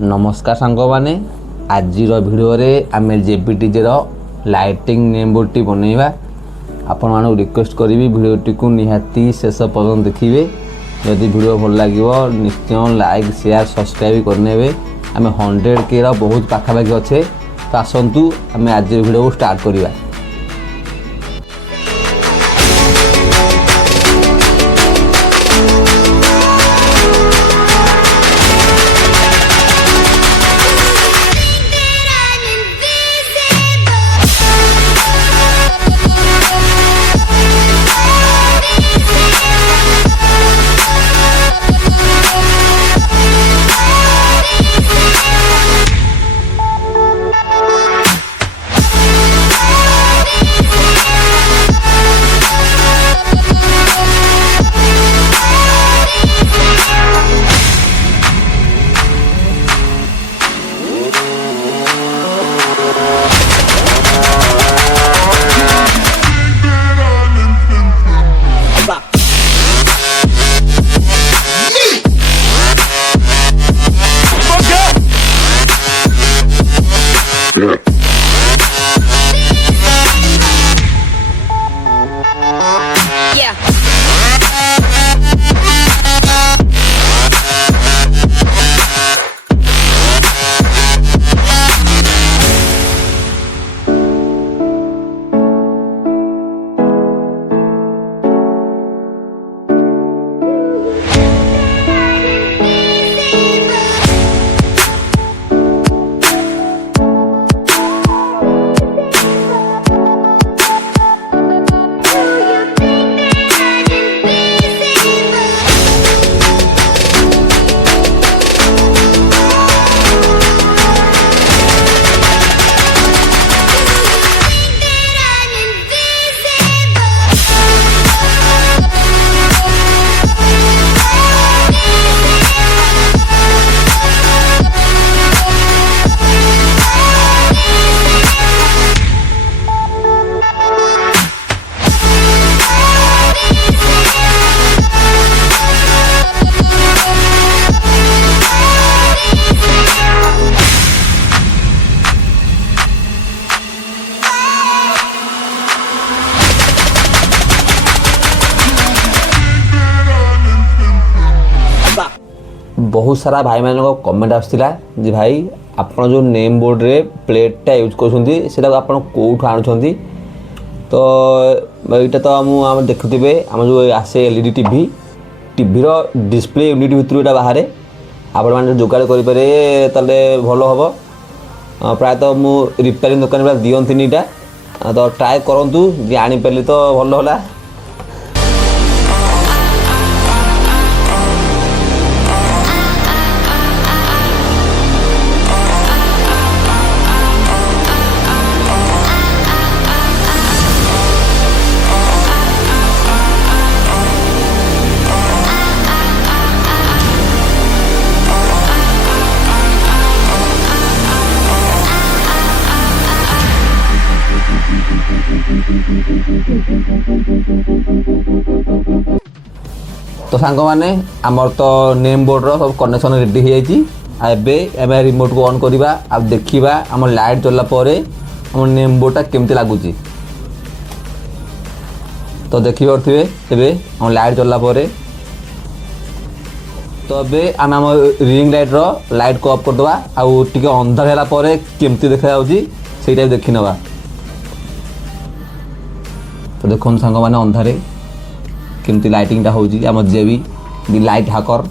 नमस्कार सांग माने आज भिडियो रे आमे जेपीटीजे लाइटिंग नेम बोर्ड टी बनैबा आपण मानक रिक्वेस्ट करी वीडियो टी को निहाती शेष पर्यंत देखिए। यदि वीडियो भल लगे निश्चय लाइक शेयर सब्सक्राइब करने। आम 100K बहुत पाखापाखि अच्छे तो आसतु आम आज वीडियो को स्टार्ट करवा। बहुत सारा भाई मान कमेंट आसला जी भाई आपन जो नेम बोर्ड रे प्लेटा यूज कर आपन कौटू आणुछंती। तो यहाँ तो आम देखुवे आम जो आसे एलईडी टीवी रो डिस्प्ले यूनिट भितर यहाँ बाहर आपण मैंने जोगाड़ करें ताले भल हम। प्रायतः मु रिपेयरिंग दुकान दियंती तो ट्राए करूँ जी आनीपारे तो भल है। तो सांग माने आमर तो नेम बोर्ड रो सब कनेक्शन रेडी हो जाए। एम रिमोट को ऑन करवा आ देखा आम लाइट चलला आम नेम बोर्डटा केमती लगुच। तो देखी पारे एबे आम लाइट चलला तो ए आम आम रिंग लाइट रो लाइट को ऑफ करदे आउ टिके अंधार होला परे केमती देखा जाउची सेटा देखि नबा। तो देखो सांग माने अंधारे केमती लाइटिंगटा होउची आम जेबी लाइट हाकर